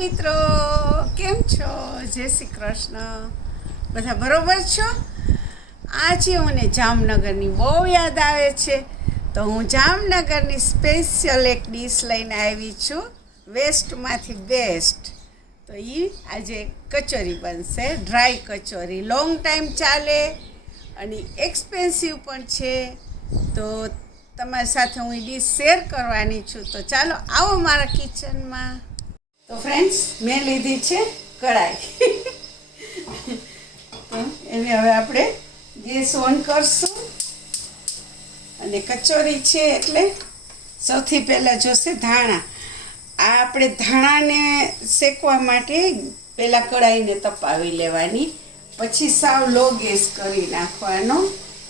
મિત્રો, કેમ છો? જય શ્રી કૃષ્ણ. બધા બરોબર છો? આજે મને જામનગરની બહુ યાદ આવે છે, તો હું જામનગરની સ્પેશિયલ એક ડીશ લઈને આવી છું, વેસ્ટમાંથી બેસ્ટ. તો એ આજે કચોરી બનશે, ડ્રાય કચોરી. લોંગ ટાઈમ ચાલે અને એક્સપેન્સિવ પણ છે. તો તમારી સાથે હું એ ડીશ શેર કરવાની છું. તો ચાલો આવો મારા કિચનમાં. તો ફ્રેન્ડ્સ, મેં લીધી છે કઢાઈ. તો એને હવે આપણે ગેસ ઓન કરશું. અને કચોરી છે એટલે સૌથી પહેલાં જોશે ધાણા. આ આપણે ધાણાને શેકવા માટે પહેલાં કઢાઈને તપાવી લેવાની, પછી સાવ લો ગેસ કરી નાખવાનો.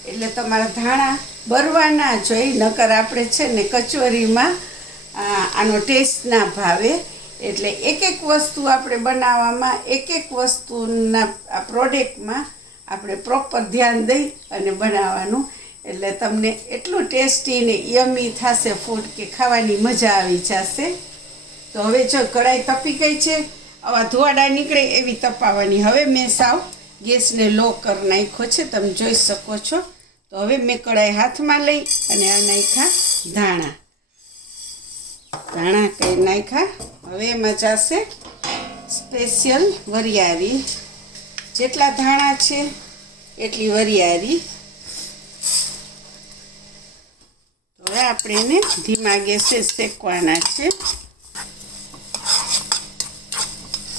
એટલે તમારા ધાણા બરવા ના જોઈએ, નકર આપણે છે ને કચોરીમાં આનો ટેસ્ટ ના ભાવે. એટલે એક એક વસ્તુ આપણે બનાવવામાં, એક એક વસ્તુના આ પ્રોડક્ટમાં આપણે પ્રોપર ધ્યાન દઈ અને બનાવવાનું. એટલે તમને એટલું ટેસ્ટી ને યમી થશે ફૂડ કે ખાવાની મજા આવી જશે. તો હવે જો કઢાઈ તપી ગઈ છે, આવા ધોવાડા નીકળે એવી તપાવવાની. હવે મેં સાવ ગેસને લો કરી નાખ્યો છે, તમે જોઈ શકો છો. તો હવે મેં કઢાઈ હાથમાં લઈ અને આ નાખ્યા ધાણા કઈ નાખ્યા. હવે એમાં જશે સ્પેશિયલ વરિયાળી. જેટલા ધાણા છે એટલી વરિયાળી. હવે આપણે એને ધીમા ગેસે શેકવાના છે.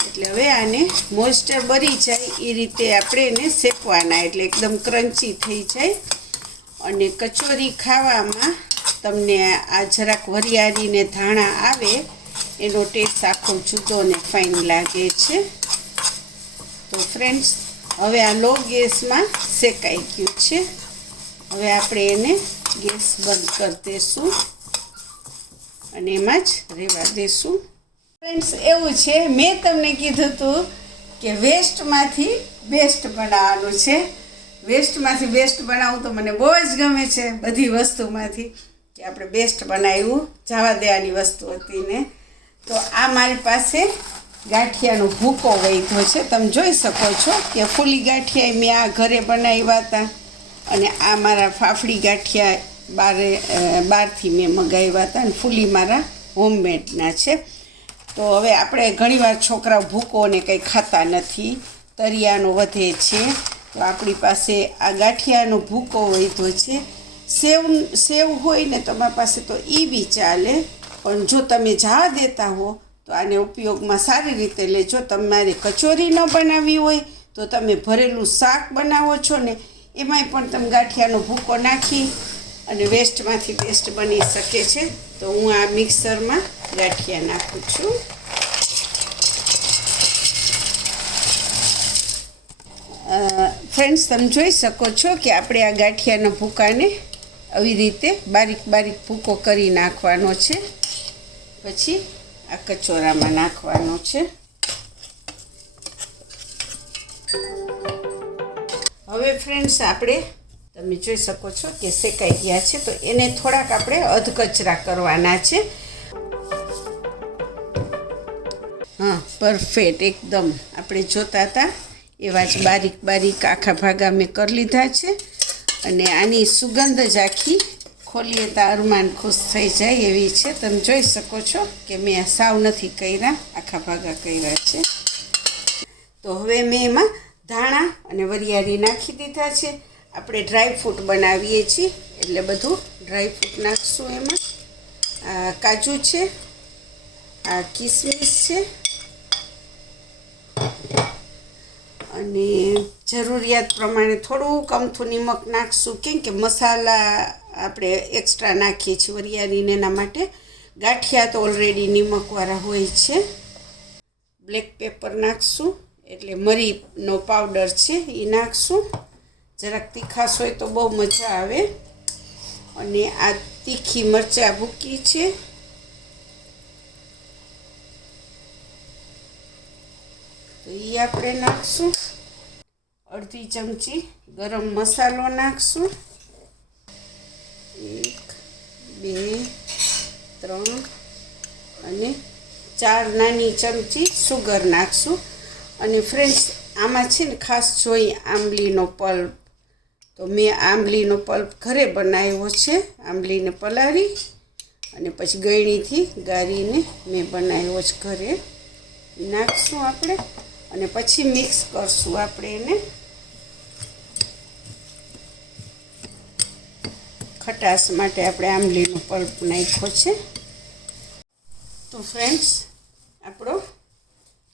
એટલે હવે આને મોઇસ્ચર બળી જાય એ રીતે આપણે એને શેકવાના, એટલે એકદમ ક્રન્ચી થઈ જાય. અને કચોરી ખાવામાં તમને આ જરાક વરિયાળીને ધાણા આવે એનો ટેસ્ટ આખો જુદો ને ફાઇન લાગે છે. તો ફ્રેન્ડ્સ, હવે આ લો ગેસમાં શેકાઈ ગયું છે. હવે આપણે એને ગેસ બંધ કરી દઈશું અને એમાં જ રહેવા દઈશું. ફ્રેન્ડ્સ, એવું છે, મેં તમને કીધું હતું કે વેસ્ટમાંથી બેસ્ટ બનાવવાનું છે. વેસ્ટમાંથી બેસ્ટ બનાવવું તો મને બહુ જ ગમે છે. બધી વસ્તુમાંથી કે આપણે બેસ્ટ બનાવ્યું, જવા દેવાની વસ્તુ હતી ને. તો આ મારી પાસે ગાંઠિયાનો ભૂકો વૈધો છે. તમે જોઈ શકો છો કે ફૂલી ગાંઠિયા મેં આ ઘરે બનાવ્યા હતા, અને આ મારા ફાફડી ગાંઠિયા બહારથી મેં મગાવ્યા હતા, અને ફૂલી મારા હોમમેડના છે. તો હવે આપણે ઘણીવાર છોકરાઓ ભૂકો ને કંઈ ખાતા નથી, તરિયાનો વધે છે. તો આપણી પાસે આ ગાંઠિયાનો ભૂકો વૈધો છે. સેવ હોય ને તમારી પાસે તો એ બી ચાલે, પણ જો તમે જવા દેતા હો તો આને ઉપયોગમાં સારી રીતે લેજો. તમારે કચોરી ન બનાવવી હોય તો તમે ભરેલું શાક બનાવો છો ને, એમાંય પણ તમે ગાંઠિયાનો ભૂકો નાખી અને વેસ્ટમાંથી બેસ્ટ બની શકે છે. તો હું આ મિક્સરમાં ગાંઠિયા નાખું છું. ફ્રેન્ડ્સ, તમે જોઈ શકો છો કે આપણે આ ગાંઠિયાના ભૂકાને આવી રીતે બારીક બારીક ભૂકો કરી નાખવાનો છે. પછી આ કચોરામાં નાખવાનો છે. હવે ફ્રેન્ડ્સ, આપણે તમે જોઈ શકો છો કે શેકાઈ ગયા છે. તો એને થોડાક આપણે અધકચરા કરવાના છે. હા, પરફેક્ટ એકદમ આપણે જોતા હતા એવા જ બારીક બારીક આખા ભાગા મેં કરી લીધા છે. અને આની સુગંધ જ આખી ખોલીએ તો અરમાન ખુશ થઈ જાય એવી છે. તમે જોઈ શકો છો કે મેં સાવ નથી કર્યા, આખા ભાગા કર્યા છે. તો હવે મેં એમાં ધાણા અને વરિયાળી નાખી દીધા છે. આપણે ડ્રાયફ્રૂટ બનાવીએ છીએ એટલે બધું ડ્રાયફ્રૂટ નાખશું એમાં. આ કાજુ છે, આ કિસમિસ છે, અને જરૂરિયાત પ્રમાણે થોડુંક અમથું નિમક નાખશું, કેમ કે મસાલા આપણે એક્સ્ટ્રા નાખીએ છીએ વરિયાળીને, એના માટે. ગાંઠિયા તો ઓલરેડી નિમકવાળા હોય છે. બ્લેક પેપર નાખશું, એટલે મરીનો પાવડર છે એ નાખશું. જરાક તીખાશ હોય તો બહુ મજા આવે. અને આ તીખી મરચાં ભૂકી છે. તો એ આપણે નાખશું. અડધી ચમચી ગરમ મસાલો નાખશું. 1 2 3 અને 4 નાની ચમચી સુગર નાખશું. અને ફ્રેન્ડ્સ આમાં છે ને ખાસ જોઈ આંબલીનો પલ્પ, તો મેં આંબલીનો પલ્પ ઘરે બનાવ્યો છે. આંબલીને પલાળી અને પછી ગળણીથી ગાળીને મેં બનાવ્યો છે ઘરે. નાખશું આપણે અને પછી મિક્સ કરશું આપણે એને. ખટાશ માટે આપણે આંબલીનો પલ્પ નાખ્યો છે. તો ફ્રેન્ડ્સ આપણો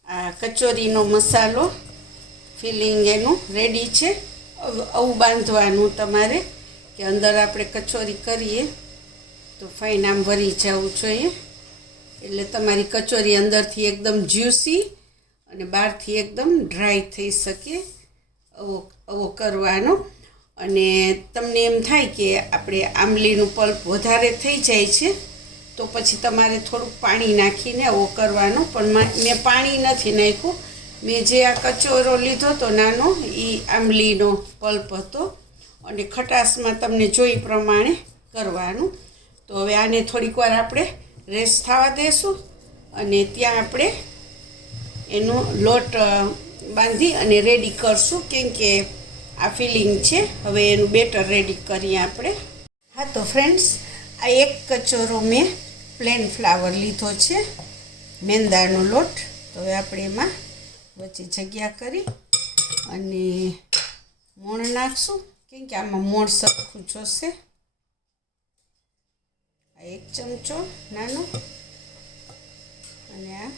આ કચોરીનો મસાલો ફિલિંગ એનું રેડી છે. આવું બાંધવાનું તમારે કે અંદર આપણે કચોરી કરીએ તો ફાઇન આમ ભરી જવું જોઈએ, એટલે તમારી કચોરી અંદરથી એકદમ જ્યુસી અને બહારથી એકદમ ડ્રાય થઈ શકે. આવો કરવાનો. અને તમને એમ થાય કે આપણે આંબલીનું પલ્પ વધારે થઈ જાય છે તો પછી તમારે થોડુંક પાણી નાખીને આવો કરવાનો. પણ મેં પાણી નથી નાખ્યું. મેં જે આ કચોરો લીધો હતો નાનો, એ આંબલીનો પલ્પ હતો અને ખટાશમાં તમને જોઈ પ્રમાણે કરવાનું. તો હવે આને થોડીક વાર આપણે રેસ્ટ થવા દેશું અને ત્યાં આપણે એનો લોટ બાંધી અને રેડી કરશું. કેમ કે આ ફિલિંગ છે. હવે એનું બેટર રેડી કરીએ આપણે. હા તો ફ્રેન્ડ્સ, આ એક કચોરો મેં પ્લેન ફ્લાવર લીધો છે, મેંદાનો લોટ. તો હવે આપણે એમાં વચ્ચે જગ્યા કરી અને મોણ નાખશું. કેમ કે આમાં મોણ સરખું જોશે. આ 1 ચમચો નાનો અને આ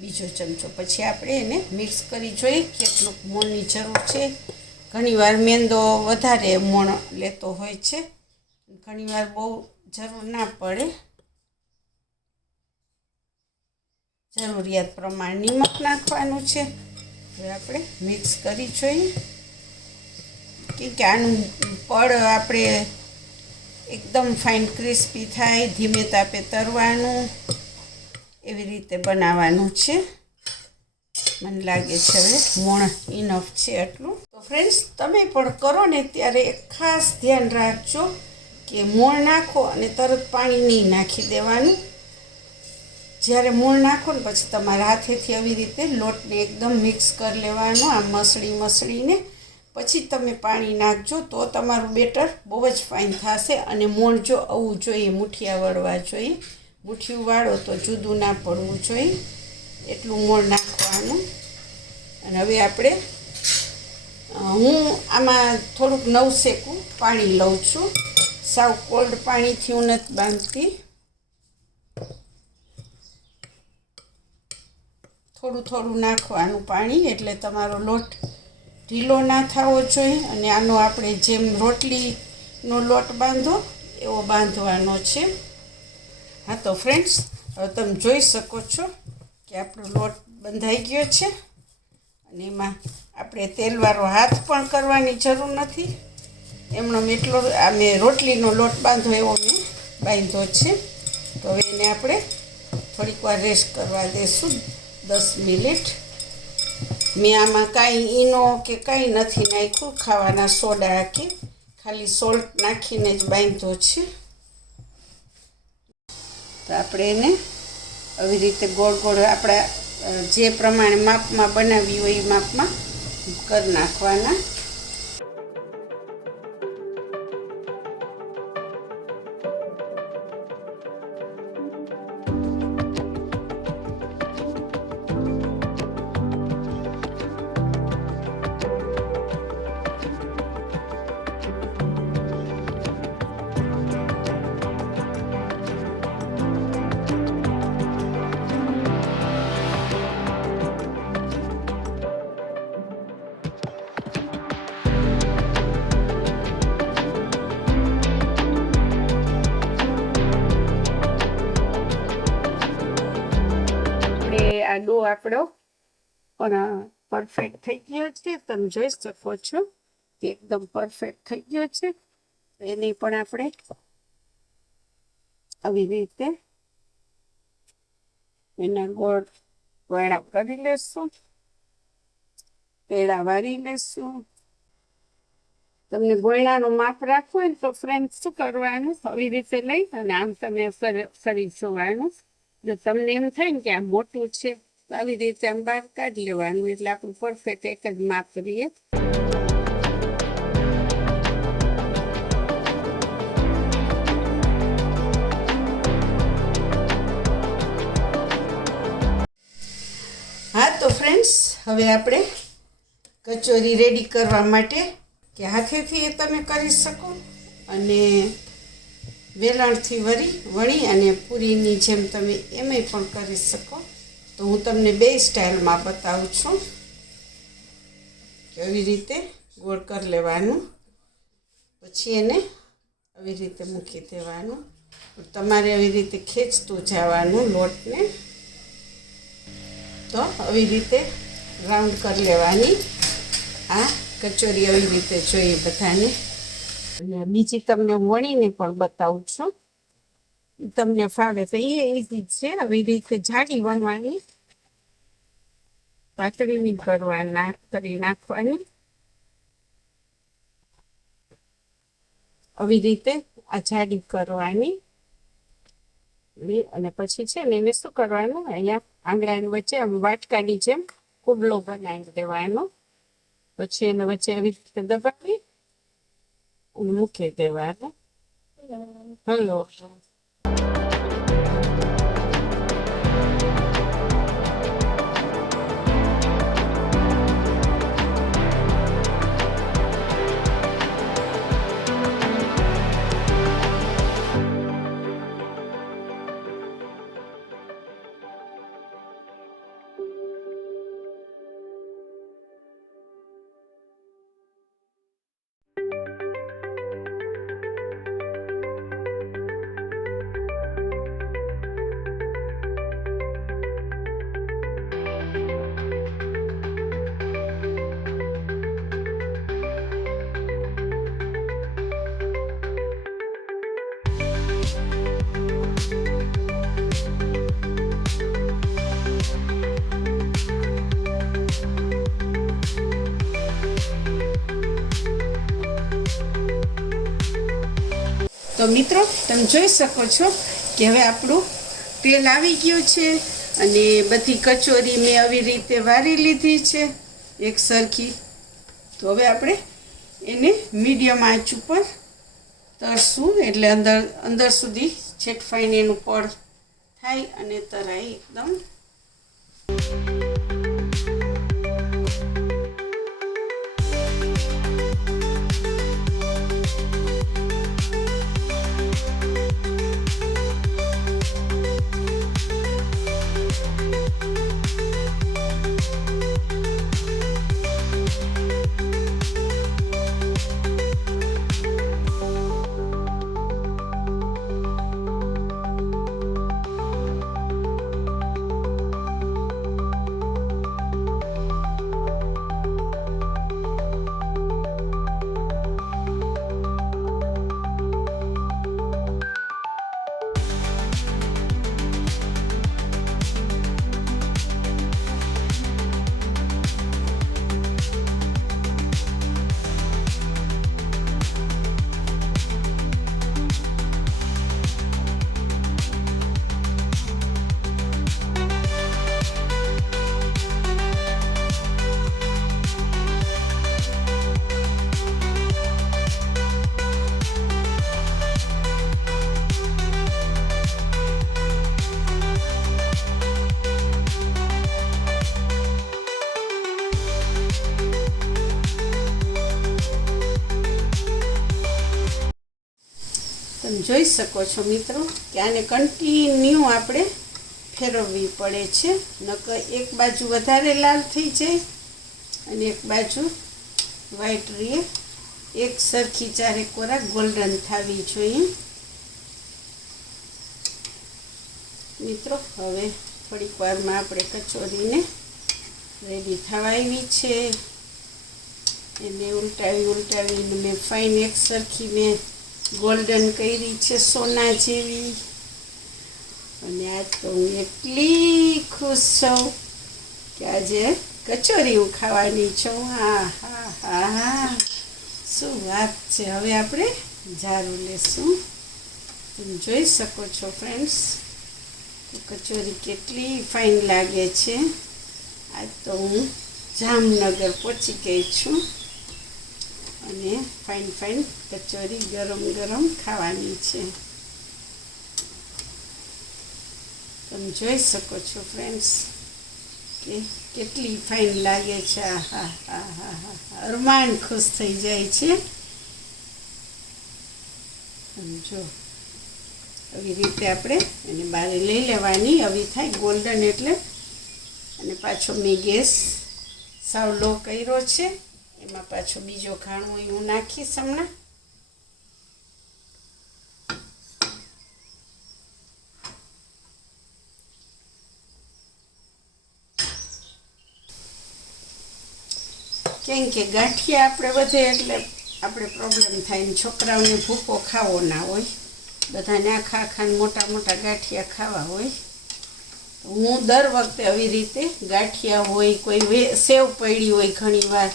બીજો ચમચો. પછી આપણે એને મિક્સ કરી જોઈએ કેટલું મોણની જરૂર છે. ઘણીવાર મેંદો વધારે મોણ લેતો હોય છે, ઘણીવાર બહુ જરૂર ના પડે. જરૂરિયાત પ્રમાણે નિમક નાખવાનું છે. હવે આપણે મિક્સ કરી જોઈએ. કેમ કે આનું પડ આપણે એકદમ ફાઇન ક્રિસ્પી થાય, ધીમે તાપે તરવાનું, એવી રીતે બનાવવાનું છે. મને લાગે છે હવે મોણ ઇનફ છે આટલું. તો ફ્રેન્ડ્સ, તમે પણ કરો ને ત્યારે ખાસ ધ્યાન રાખજો કે મોણ નાખો અને તરત પાણી નહીં નાખી દેવાનું. જ્યારે મોણ નાખો ને પછી તમારા હાથેથી આવી રીતે લોટને એકદમ મિક્સ કરી લેવાનો, આમ મસળીને પછી તમે પાણી નાખજો. તો તમારું બેટર બહુ જ ફાઇન થશે. અને મોણ જો આવવું જોઈએ, મુઠિયા વળવા જોઈએ. મુઠિયું વાળો તો જુદું ના પડવું જોઈએ, એટલું મોણ નાખવાનું. અને હવે આપણે હું આમાં થોડુંક નવસેકું પાણી લઉં છું. સાવ કોલ્ડ પાણીથી હું નથી બાંધતી. થોડું થોડું નાખવાનું પાણી, એટલે તમારો લોટ ઢીલો ના થવો જોઈએ. અને આનો આપણે જેમ રોટલીનો લોટ બાંધો એવો બાંધવાનો છે. હા તો ફ્રેન્ડ્સ, હવે તમે જોઈ શકો છો કે આપણો લોટ બંધાઈ ગયો છે. અને એમાં આપણે તેલવાળો હાથ પણ કરવાની જરૂર નથી. એમનો એટલો આ મેં રોટલીનો લોટ બાંધો એવો મેં બાંધ્યો છે. તો હવે એને આપણે થોડીક વાર રેસ્ટ કરવા દઈશું, 10 મિનિટ. મેં આમાં કાંઈ ઈનો કે કાંઈ નથી નાખ્યું, ખાવાના સોડા કે ખાલી સોલ્ટ નાખીને જ બાંધ્યો છે. તો આપણે એને આવી રીતે ગોળ ગોળ આપણા જે પ્રમાણે માપમાં બનાવી હોય એ માપમાં કરી નાખવાના. આ ડો આપણો પણ પરફેક્ટ થઈ ગયો છે. તમે જોઈ શકો છો કે એકદમ પરફેક્ટ થઈ ગયો છે. એની પણ આપણે આવી રીતે એના ગોળ વાળા કરી લેશું, પેડા વાળી લેશું. તમને ગોળાનું માપ રાખવું હોય તો ફ્રેન્ડ શું કરવાનું, આવી રીતે લઈ અને આમ તમે ફરી જોવાનું. જો તમને એમ થાય ને કે આ મોટું છે તો આવી રીતે આમ બહાર કાઢી લેવાનું, એટલે આપણું પરફેક્ટ એક જ માપ રહીએ. હા તો ફ્રેન્ડ્સ, હવે આપણે કચોરી રેડી કરવા માટે કે હાથેથી એ તમે કરી શકો અને વેલણથી વણી અને પૂરીની જેમ તમે એમાંય પણ કરી શકો. તો હું તમને બે સ્ટાઇલમાં બતાવું છું. એવી રીતે ગોળ કરી લેવાનું, પછી એને આવી રીતે મૂકી દેવાનું. તમારે આવી રીતે ખેંચતું જવાનું લોટને. તો આવી રીતે રાઉન્ડ કરી લેવાની. આ કચોરી આવી રીતે જોઈએ બધાને. અને બીજી તમને વણીને પણ બતાવું છું, તમને ફાવે તો એ ઈઝી છે. આવી રીતે જાડી વણવાની, પાતળી નહીં કરી નાખવાની. આવી રીતે આ જાડી કરવાની અને પછી છે ને એને શું કરવાનું, અહીંયા આંગળાની વચ્ચે આમ વાટકાની જેમ કુબલો બનાવી દેવાનો. પછી એને વચ્ચે આવી રીતે દબાવી અને મૂકી દેવાનું. હલો. તો મિત્રો, તમે જોઈ શકો છો કે હવે આપણું તેલ આવી ગયું છે અને બધી કચોરી મેં આવી રીતે વારી લીધી છે એક સરખી. તો હવે આપણે એને મીડિયમ આંચ ઉપર તળશું, એટલે અંદર સુધી છેક ફાઈને એનું પડ થાય અને તરાય એકદમ. તમે જોઈ શકો છો મિત્રો કે આને કન્ટિન્યુ આપણે ફેરવવી પડે છે, નકર એક બાજુ વધારે લાલ થઈ જાય અને એક બાજુ વ્હાઈટ રહે. એક સરખી ચારે કોરા ગોલ્ડન થવી જોઈએ મિત્રો. હવે થોડીક વારમાં આપણે કચોરીને રેડી થવા આવી છે. એને ઉલટાવીને મેં ફાઇન એક સરખી મેં ગોલ્ડન કરી છે, સોના જેવી. અને આજ તો હું એટલી ખુશ છું કે આજે કચોરી હું ખાવાની છું. હા હા હા હા, શું વાત છે. હવે આપણે ઝારું લેશું. તમે જોઈ શકો છો ફ્રેન્ડ્સ કચોરી કેટલી ફાઇન લાગે છે. આજ તો હું જામનગર પહોંચી ગઈ છું અને ફાઇન કચોરી ગરમ ગરમ ખાવાની છે. તમે જોઈ શકો છો ફ્રેન્ડ્સ કે કેટલી ફાઇન લાગે છે. હા હા હા હા અરમાન ખુશ થઈ જાય છે. જો આવી રીતે આપણે એને બહાર લઈ લેવાની. આવી થાય ગોલ્ડન એટલે. અને પાછો મેં ગેસ સાવ લો કર્યો છે. એમાં પાછો બીજો ખાણું હું નાખીશ હમણાં. કેમ કે ગાંઠિયા આપણે વધે એટલે આપણે પ્રોબ્લેમ થાય ને છોકરાઓને ભૂકો ખાવો ના હોય. બધાને આખા મોટા મોટા ગાંઠિયા ખાવા હોય. હું દર વખતે આવી રીતે ગાંઠિયા હોય, કોઈ સેવ પડી હોય ઘણી વાર,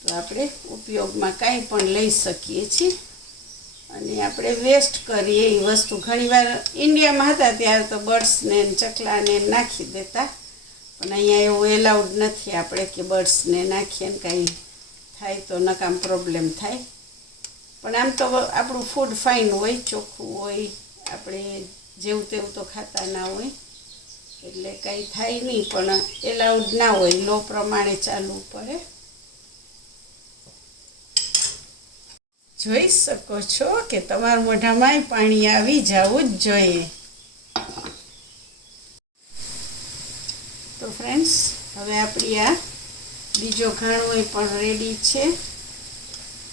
તો આપણે ઉપયોગમાં કાંઈ પણ લઈ શકીએ છીએ. અને આપણે વેસ્ટ કરીએ એ વસ્તુ ઘણીવાર ઇન્ડિયામાં હતા ત્યારે તો બર્ડ્સને ચકલાને નાખી દેતા, પણ અહીંયા એવું એલાઉડ નથી આપણે કે બર્ડ્સને નાખીએ ને કાંઈ થાય તો નકામ પ્રોબ્લેમ થાય. પણ આમ તો આપણું ફૂડ ફાઇન હોય, ચોખ્ખું હોય, આપણે જેવું તેવું તો ખાતા ના હોય એટલે કંઈ થાય નહીં. પણ એલાઉડ ના હોય, લો પ્રમાણે ચાલવું પડે. જોઈ શકો છો કે તમારા મોઢામાંય પાણી આવી જવું જ જોઈએ. તો ફ્રેન્ડ્સ, હવે આપણી આ બીજો ઘાણો પણ રેડી છે.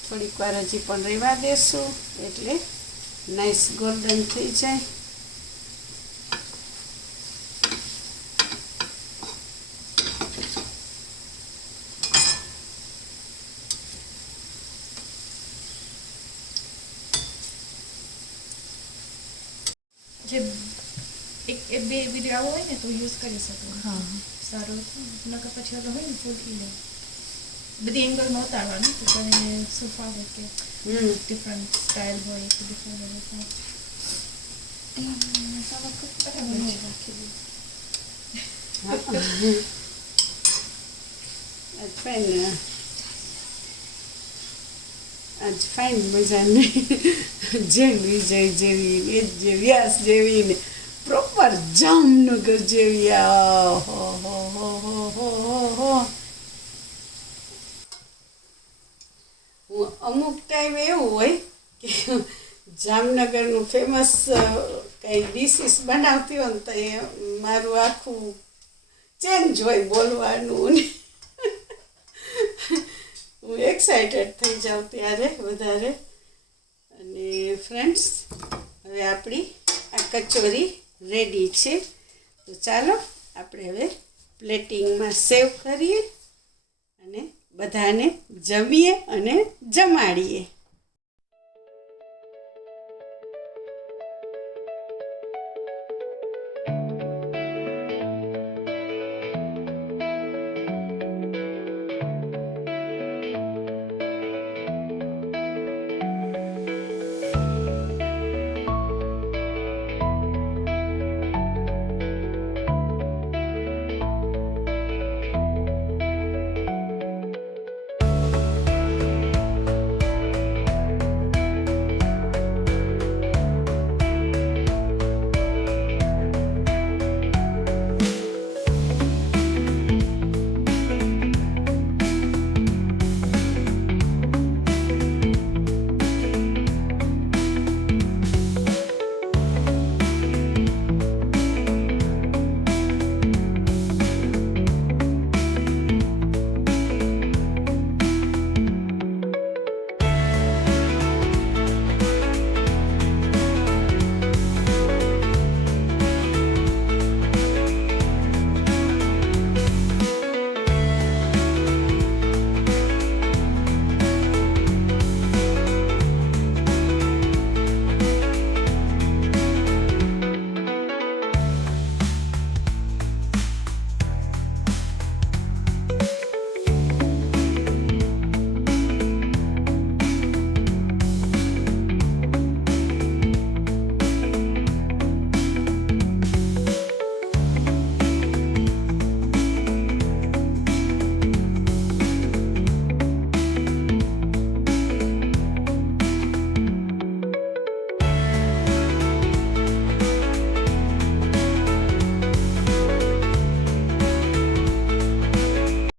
થોડીક વાર હજી પણ રહેવા દેશું એટલે નાઈસ ગોલ્ડન થઈ જાય. જે એક બે વિડીયો આવો હોય ને તો યુઝ કરી શકો. હા સારું નકર પછી ઓલો હોય ને ફૂલ લે બધી એંગલ માં ઉતારવાનું તો તમને શું ફાવે કે ડિફરન્ટ સ્ટાઇલ હોય કે ડિફરન્ટ આજ ફાઇન મજાની જેવી વિજય જેવી, વેદ જેવી, વ્યાસ જેવી ને પ્રોપર જામનગર જેવી. અમુક ટાઈમ એવું હોય કે જામનગરનું ફેમસ કંઈ ડિશિસ બનાવતી હોય ને તો એ મારું આખું ચેન્જ હોય બોલવાનું ને હું એક્સાઇટેડ થઈ જાઉં ત્યારે વધારે. અને ફ્રેન્ડ્સ, હવે આપણી આ કચોરી રેડી છે. તો ચાલો આપણે હવે પ્લેટિંગમાં સેવ કરીએ અને બધાને જમીએ અને જમાડીએ.